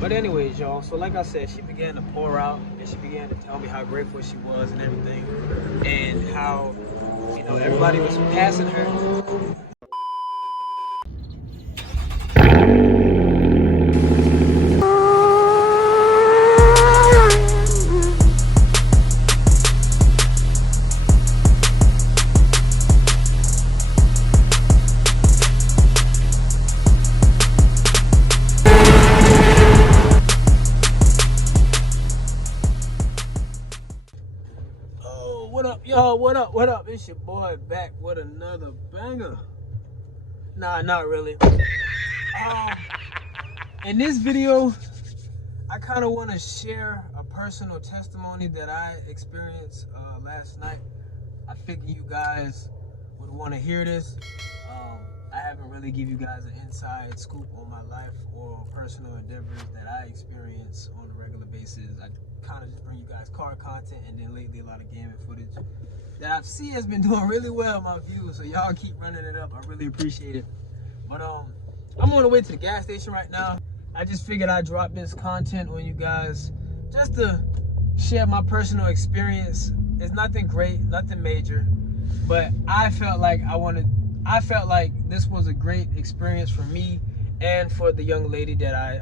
But anyways, y'all, so like I said, she began to pour out and she began to tell me how grateful she was and everything, and how, you know, everybody was passing her. What up, y'all? What up? What up? It's your boy back with another banger. Nah, not really. In this video, I kind of want to share a personal testimony that I experienced last night. I figure you guys would want to hear this. I haven't really give you guys an inside scoop on my life or personal endeavors that I experience on a regular basis. I kind of just bring you guys car content, and then lately a lot of gaming footage that I see has been doing really well in my views, so y'all keep running it up. I really appreciate it. But I'm on the way to the gas station right now. I just figured I'd drop this content on you guys just to share my personal experience. It's nothing great, nothing major, but I felt like this was a great experience for me and for the young lady that I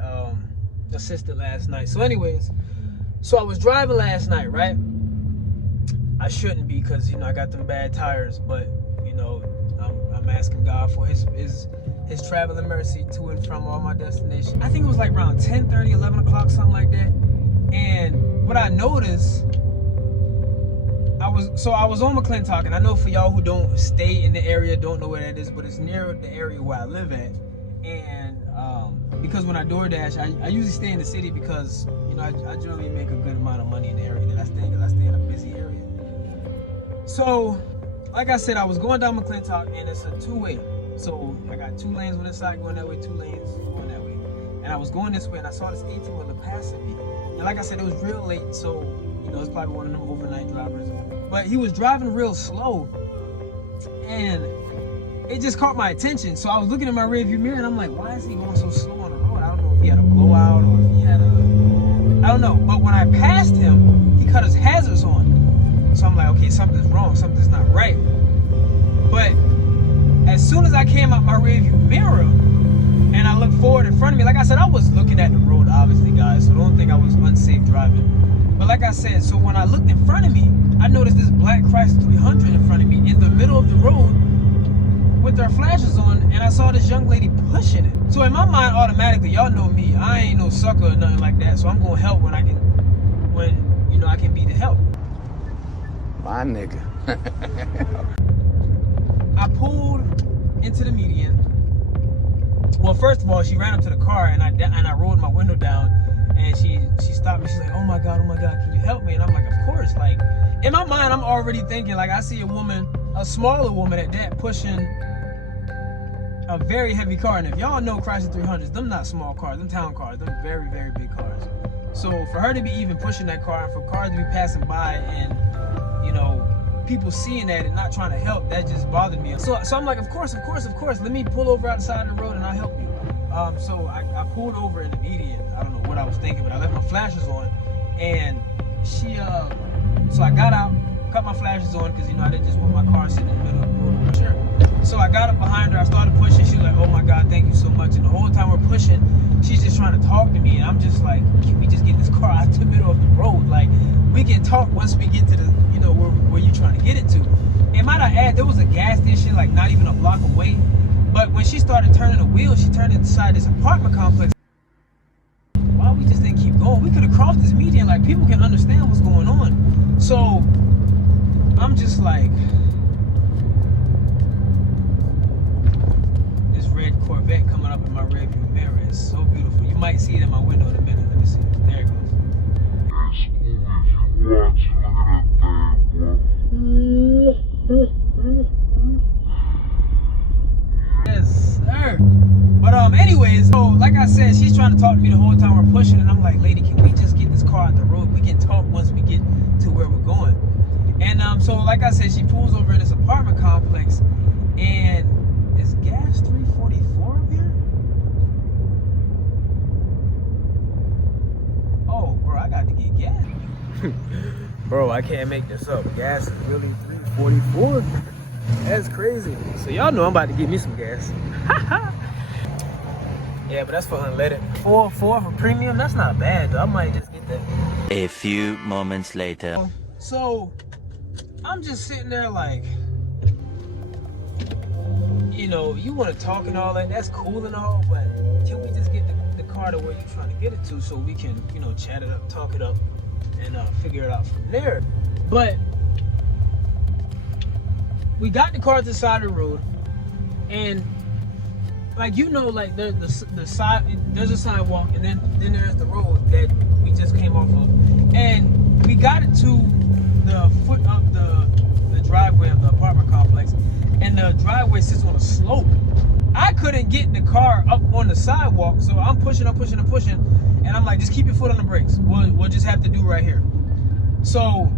assisted last night. So anyways, so I was driving last night, right? I shouldn't be, because, you know, I got them bad tires, but, you know, I'm asking God for his traveling mercy to and from all my destinations. I think it was like around 10:30, 11 o'clock, something like that. And what I noticed, I was on McClintock, and I know for y'all who don't stay in the area, don't know where that is, but it's near the area where I live at. And because when I DoorDash, I usually stay in the city because, you know, I generally make a good amount of money in the area that I stay in, because I stay in a busy area. So, like I said, I was going down McClintock, and it's a two-way. So I got 2 lanes on this side going that way, 2 lanes going that way. And I was going this way, and I saw this 18-wheeler passing me. And like I said, it was real late, so, you know, it's probably one of them overnight drivers. But he was driving real slow, and it just caught my attention. So I was looking at my rearview mirror, and I'm like, why is he going so slow on the road? I don't know if he had a blowout or if he had I don't know. But when I passed him, he cut his hazards on. So I'm like, okay, something's wrong, something's not right. But as soon as I came out my rearview mirror and I looked forward in front of me, like I said, I was looking at the road, obviously, guys, so don't think I was unsafe driving. But like I said, so when I looked in front of me, I noticed this black Chrysler 300 in front of me in the middle of the road with their flashes on, and I saw this young lady pushing it. So in my mind, automatically, y'all know me, I ain't no sucker or nothing like that, so I'm gonna help when you know, I can be the help. My nigga. I pulled into the median. Well, first of all, she ran up to the car, and I rolled my window down, and she stopped me. She's like, oh my God, can you help me? And I'm like, of course. Like, in my mind, I'm already thinking, like, I see a woman, a smaller woman at that, pushing a very heavy car. And if y'all know Chrysler 300s, them not small cars, them town cars, them very, very big cars. So for her to be even pushing that car, and for cars to be passing by, and, you know, people seeing that and not trying to help, that just bothered me. So I'm like, of course, let me pull over outside the road and I'll help you. So I pulled over in the median. I don't know what I was thinking, but I left my flashers on, and she, so I got out, cut my flashers on, because, you know, I didn't just want my car sitting in the middle of the road. Sure. So I got up behind her, I started pushing, she was like, oh my God, thank you so much. And the whole time we're pushing, she's just trying to talk to me, and I'm just like, can we just get this car out the middle of the road? Like, we can talk once we get to the, you know, where you're trying to get it to. And might I add, there was a gas station like not even a block away, but when she started turning the wheel, she turned inside this apartment complex. Why we just didn't keep going? We could have crossed this median, like, people can understand what's going on. So I'm just like, this red Corvette coming up in my rearview mirror is so beautiful. You might see it in my window in a minute. Let me see. There it goes. Watch, look at that thing, boy. Yes, sir. But anyways, so like I said, she's trying to talk to me the whole time we're pushing, and I'm like, lady, can we just get this car out the road? We can talk once we get to where we're going. And so like I said, she pulls over in this apartment complex, and is gas 344 up here? Bro, I can't make this up. Gas is really $3.44. That's crazy. So y'all know I'm about to get me some gas. Yeah, but that's for unleaded. $4 for premium. That's not bad though. I might just get that. A few moments later. So I'm just sitting there like, you know, you want to talk and all that. That's cool and all, but can we just get the car to where you're trying to get it to so we can, you know, chat it up, talk it up, and figure it out from there. But we got the car to the side of the road, and like, you know, like there's the side, there's a sidewalk, and then there's the road that we just came off of, and we got it to the foot of the driveway of the apartment complex, and the driveway sits on a slope. I couldn't get the car up on the sidewalk, so I'm pushing, and I'm like, just keep your foot on the brakes. We'll just have to do right here. So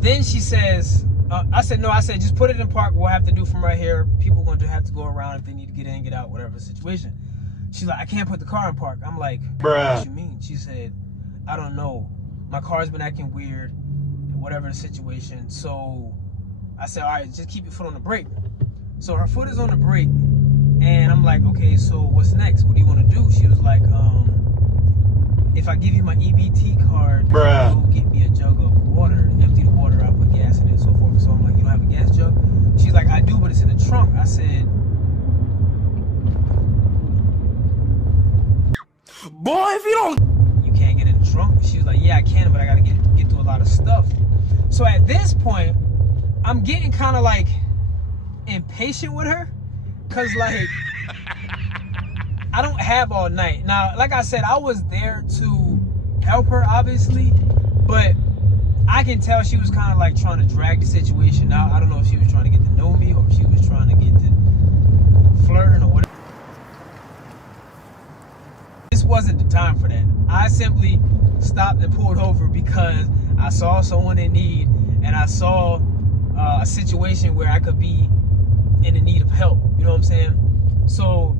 then she says, I said, no, I said, just put it in park. We'll have to do from right here. People going to have to go around if they need to get in, get out, whatever the situation. She's like, I can't put the car in park. I'm like, Bruh. what you mean? She said, I don't know. My car's been acting weird, whatever the situation. So I said, all right, just keep your foot on the brake. So her foot is on the brake, and I'm like, okay, so what's next? What do you want to do? She was like, if I give you my EBT card, Bruh. you'll get me a jug of water, empty the water, I'll put gas in it, so forth. So I'm like, you don't have a gas jug? She's like, I do, but it's in the trunk. I said, Boy, if you don't... you can't get in the trunk? She was like, yeah, I can, but I gotta get through a lot of stuff. So at this point, I'm getting kind of like impatient with her, cause like, I don't have all night. Now, like I said, I was there to help her, obviously, but I can tell she was kind of like trying to drag the situation out. I don't know if she was trying to get to know me or if she was trying to get to flirting or whatever. This wasn't the time for that. I simply stopped and pulled over because I saw someone in need, and I saw a situation where I could be in the need of help. You know what I'm saying? So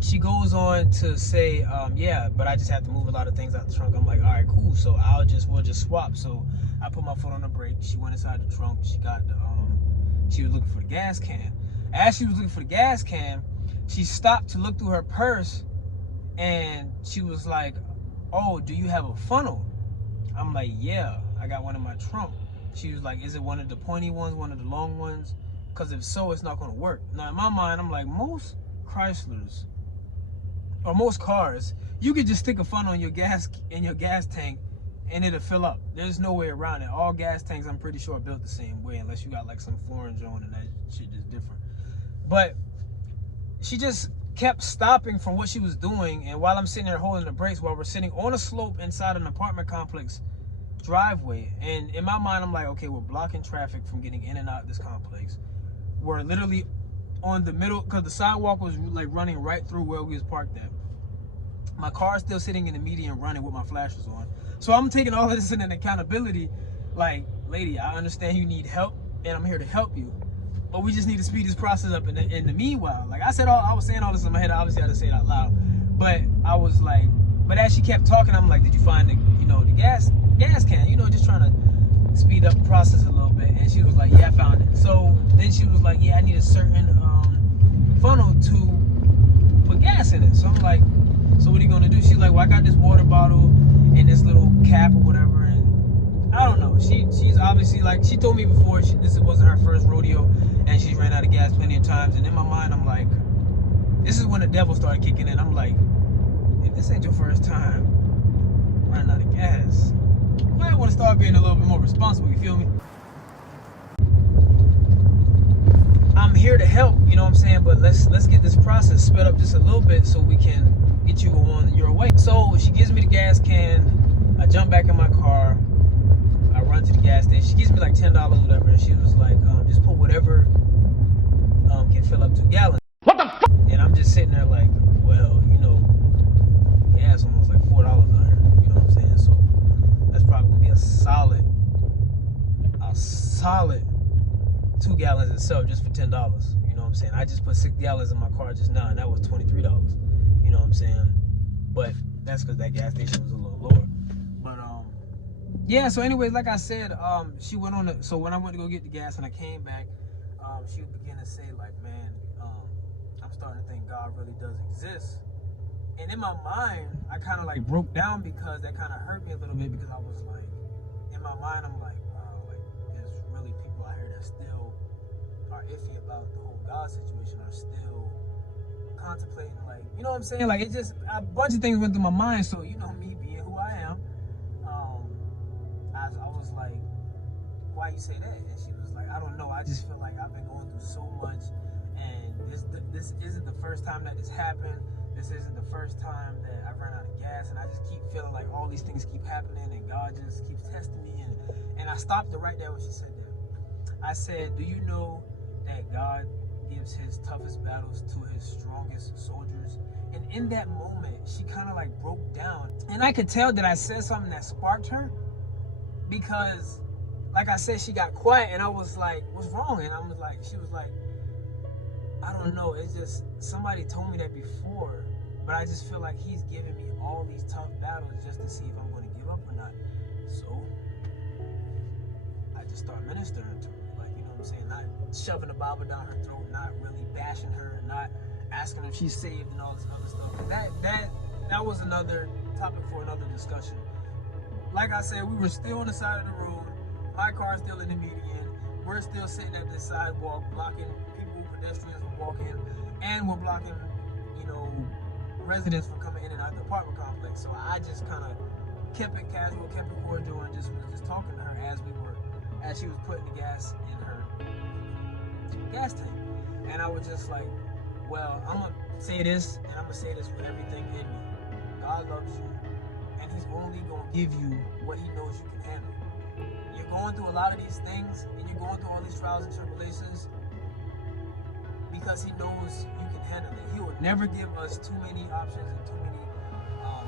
she goes on to say, yeah, but I just have to move a lot of things out the trunk. I'm like, all right, cool. So we'll just swap. So I put my foot on the brake. She went inside the trunk. She got the, she was looking for the gas can. As she was looking for the gas can, she stopped to look through her purse, and she was like, oh, do you have a funnel? I'm like, yeah, I got one in my trunk. She was like, is it one of the pointy ones, one of the long ones? Because if so, it's not going to work. Now, in my mind, I'm like, most Chryslers or most cars, you could just stick a funnel in your gas tank and it'll fill up. There's no way around it. All gas tanks, I'm pretty sure, are built the same way, unless you got like some foreign joint and that shit is different. But she just kept stopping from what she was doing, and while I'm sitting there holding the brakes, while we're sitting on a slope inside an apartment complex driveway, and in my mind, I'm like, okay, we're blocking traffic from getting in and out of this complex. We're literally on the middle, because the sidewalk was like running right through where we was parked at. My car's still sitting in the median running with my flashers on. So I'm taking all of this in an accountability, like, lady, I understand you need help, and I'm here to help you, but we just need to speed this process up. In the meanwhile, like I said, I was saying all this in my head. I obviously had to say it out loud, but I was like, but as she kept talking, I'm like, did you find the, you know, the gas can, you know, just trying to speed up the process a little bit. And she was like, yeah, I found it. So then she was like, yeah, I need a certain funnel to put gas in it. So I'm like, so what are you gonna do? She's like, well, I got this water bottle and this little cap or whatever, and I don't know. She's obviously, like, she told me before, this wasn't her first rodeo, and she ran out of gas plenty of times. And in my mind, I'm like, this is when the devil started kicking in. I'm like, if this ain't your first time running out of gas, you might want to start being a little bit more responsible. You feel me? I'm here to help, you know what I'm saying? But let's get this process sped up just a little bit so we can get you on your way. So she gives me the gas can. I jump back in my car. I run to the gas station. She gives me like $10 or whatever, and she was like, just put whatever can fill up 2 gallons. What the fuck? And I'm just sitting there like, well, you know, gas almost like $4 out here. You know what I'm saying? So that's probably gonna be a solid 2 gallons itself just for $10. You know what I'm saying? I just put 6 gallons in my car just now, and that was $23. You know what I'm saying? But that's because that gas station was a little lower. But yeah, so anyways, like I said, she went on so when I went to go get the gas and I came back, she began to say like, man, I'm starting to think God really does exist. And in my mind, I kind of like broke down because that kind of hurt me a little bit, because I was like, in my mind, I'm like, wow, like there's really people out here that still are iffy about the whole God situation, are still contemplating, like, you know what I'm saying? Like, it just, a bunch of things went through my mind. So, you know, me being who I am, I was like, why you say that? And she was like, I don't know. I just feel like I've been going through so much, and this isn't the first time that this happened. This isn't the first time that I ran out of gas, and I just keep feeling like all these things keep happening, and God just keeps testing me. And I stopped her right there when she said that. I said, do you know that God gives his toughest battles to his strongest soldiers? And in that moment, she kind of like broke down, and I could tell that I said something that sparked her, because like I said, she got quiet, and I was like, what's wrong? And I was like, she was like, I don't know, it's just, somebody told me that before, but I just feel like he's giving me all these tough battles just to see if I'm going to give up or not. So I just start ministering to her, like, you know what I'm saying, not shoving the Bible down her throat, not really bashing her, not asking if she's saved and all this other stuff. That was another topic for another discussion. Like I said, we were still on the side of the road. My car's still in the median. We're still sitting at this sidewalk, blocking people, pedestrians from walking, and we're blocking, you know, residents from coming in and out of the apartment complex. So I just kind of kept it casual, kept it cordial, and was just talking to her as she was putting the gas in her gas tank. And I was just like, well, I'm gonna say this, and I'm gonna say this with everything in me. God loves you, and he's only gonna give you what he knows you can handle. You're going through a lot of these things, and you're going through all these trials and tribulations because he knows you can handle it. He will never give us too many options and too many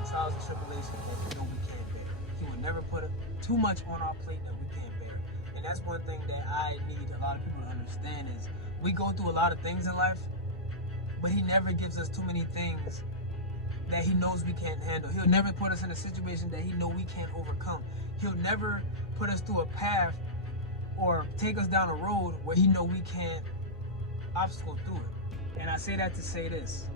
trials and tribulations that we know we can't bear. He will never put too much on our plate that we can't bear. And that's one thing that I need a lot of people to understand is we go through a lot of things in life, but he never gives us too many things that he knows we can't handle. He'll never put us in a situation that he knows we can't overcome. He'll never put us through a path or take us down a road where he knows we can't obstacle through it. And I say that to say this.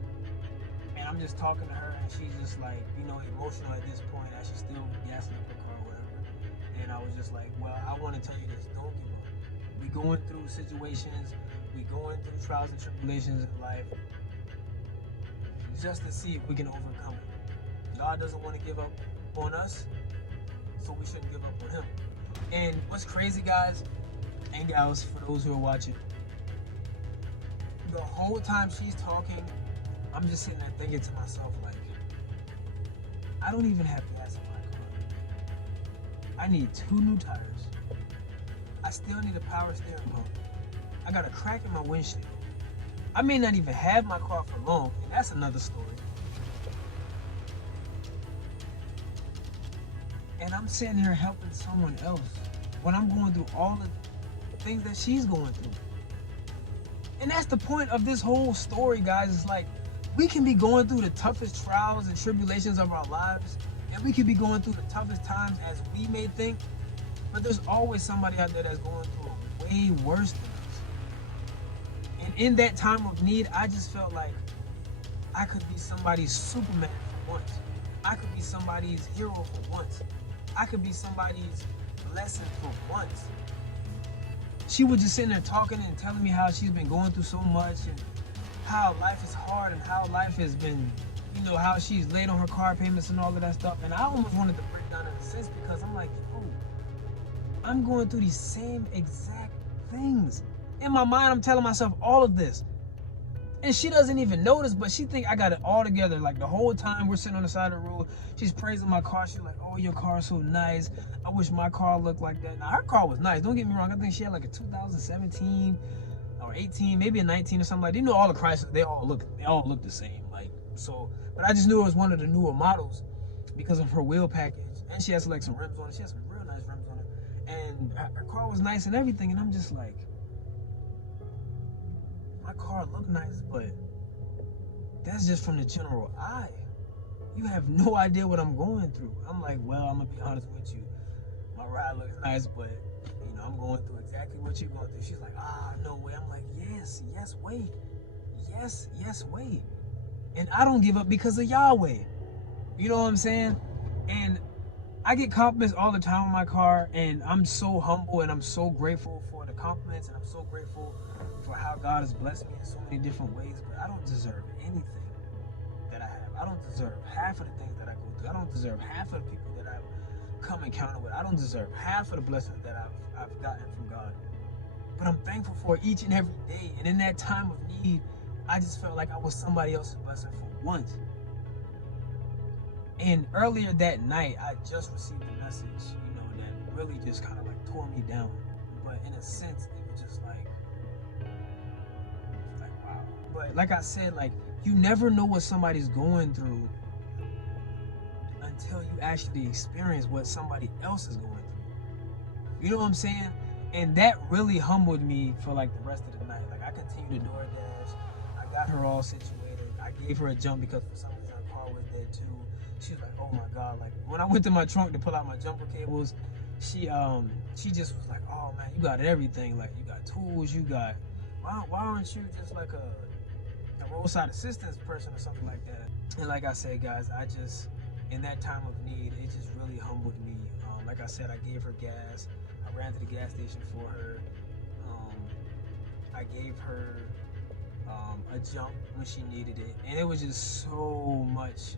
And I'm just talking to her, and she's just like, you know, emotional at this point as she's still gassing up her car or whatever. And I was just like, well, I want to tell you this, don't give up. We going through situations, we going through trials and tribulations in life just to see if we can overcome it. God doesn't want to give up on us, so we shouldn't give up on him. And what's crazy, guys and gals, for those who are watching, the whole time she's talking, I'm just sitting there thinking to myself, like, I don't even have gas in my car. I need 2 new tires. I still need a power steering pump. I got a crack in my windshield. I may not even have my car for long, and that's another story. And I'm sitting here helping someone else when I'm going through all the things that she's going through. And that's the point of this whole story, guys. It's like, we can be going through the toughest trials and tribulations of our lives, and we can be going through the toughest times as we may think, but there's always somebody out there that's going through it way worse than us. And in that time of need, I just felt like I could be somebody's Superman for once. I could be somebody's hero for once. I could be somebody's blessing for once. She was just sitting there talking and telling me how she's been going through so much and how life is hard and how life has been, you know, how she's late on her car payments and all of that stuff. And I almost wanted to break down in a sense because I'm like, yo, I'm going through these same exact things. In my mind, I'm telling myself all of this. And she doesn't even notice, but she think I got it all together. Like the whole time we're sitting on the side of the road, she's praising my car. She's like, oh, your car's so nice. I wish my car looked like that. Now, her car was nice. Don't get me wrong. I think she had like a 2017 or 18, maybe a 19 or something like that. You know, all the Chryslers, they all look the same. Like, so, but I just knew it was one of the newer models because of her wheel package. And she has like some rims on it. She has some real nice rims on it. And her car was nice and everything. And I'm just like, my car look nice, but that's just from the general eye. You have no idea what I'm going through. I'm like, well, I'm gonna be honest with you. My my ride looks nice, but you know, I'm going through exactly what you're going through. She's like, no way. I'm like, yes, wait. Yes, wait. And I don't give up because of Yahweh. You know what I'm saying? And I get compliments all the time on my car, and I'm so humble and I'm so grateful for the compliments, and I'm so grateful for how God has blessed me in so many different ways. But I don't deserve anything that I have. I don't deserve half of the things that I go through. I don't deserve half of the people that I've come encounter with. I don't deserve half of the blessings that I've gotten from God. But I'm thankful for each and every day. And in that time of need, I just felt like I was somebody else's blessing for once. And earlier that night, I just received a message, you know, that really just kind of like tore me down. But in a sense, it was just like wow. But like I said, like, you never know what somebody's going through until you actually experience what somebody else is going through. You know what I'm saying? And that really humbled me for like the rest of the night. Like, I continued to DoorDash. I got her all situated. I gave her a jump because for some reason her car was dead too. She was like, oh my God. Like, when I went to my trunk to pull out my jumper cables, she just was like, oh man, you got everything. Like, you got tools, you got, why aren't you just like a roadside assistance person or something like that? And like I said, guys, I just, in that time of need, it just really humbled me. Like I said, I gave her gas. I ran to the gas station for her. I gave her a jump when she needed it. And it was just so much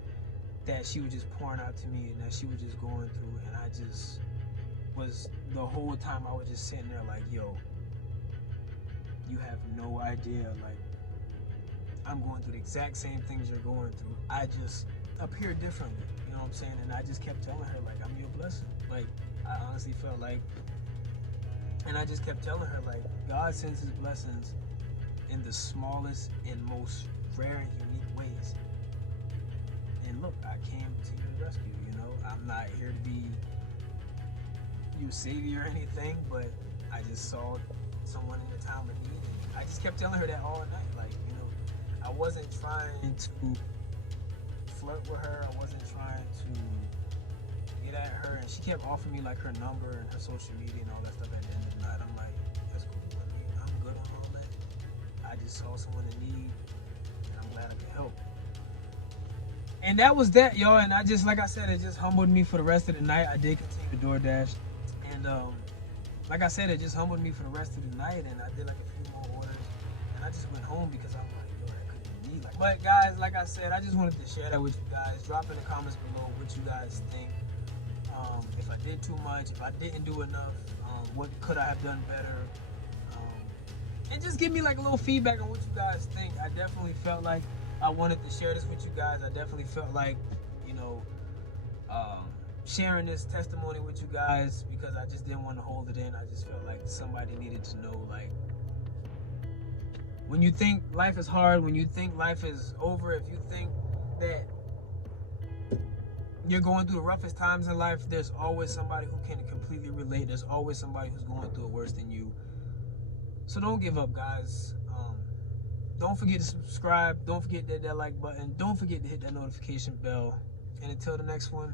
that she was just pouring out to me and that she was just going through. And I just was, the whole time I was just sitting there like, yo, you have no idea. Like, I'm going through the exact same things you're going through. I just appear differently. You know what I'm saying? And I just kept telling her, like, I'm your blessing. Like, I honestly felt like, and I just kept telling her, like, God sends his blessings in the smallest and most rare and unique ways. And look, I came to your rescue, you know? I'm not here to be your savior or anything, but I just saw someone in the time of need. And I just kept telling her that all night. Like, you know, I wasn't trying to flirt with her. I wasn't trying to get at her. And she kept offering me like her number and her social media and all that stuff at the end of the night. I'm like, that's cool. I mean, I'm good on all that. I just saw someone in need, and I'm glad I could help. And that was that, y'all. And I just, like I said, it just humbled me for the rest of the night. I did continue to DoorDash. And like I said, it just humbled me for the rest of the night. And I did like a few more orders. And I just went home because I'm like, yo, that couldn't be like. But guys, like I said, I just wanted to share that with you guys. Drop in the comments below what you guys think. If I did too much, if I didn't do enough, what could I have done better? And just give me like a little feedback on what you guys think. I definitely felt like I wanted to share this with you guys. I definitely felt like, you know, sharing this testimony with you guys because I just didn't want to hold it in. I just felt like somebody needed to know, like, when you think life is hard, when you think life is over, if you think that you're going through the roughest times in life, there's always somebody who can completely relate. There's always somebody who's going through it worse than you. So don't give up, guys. Don't forget to subscribe. Don't forget that like button. Don't forget to hit that notification bell. And until the next one,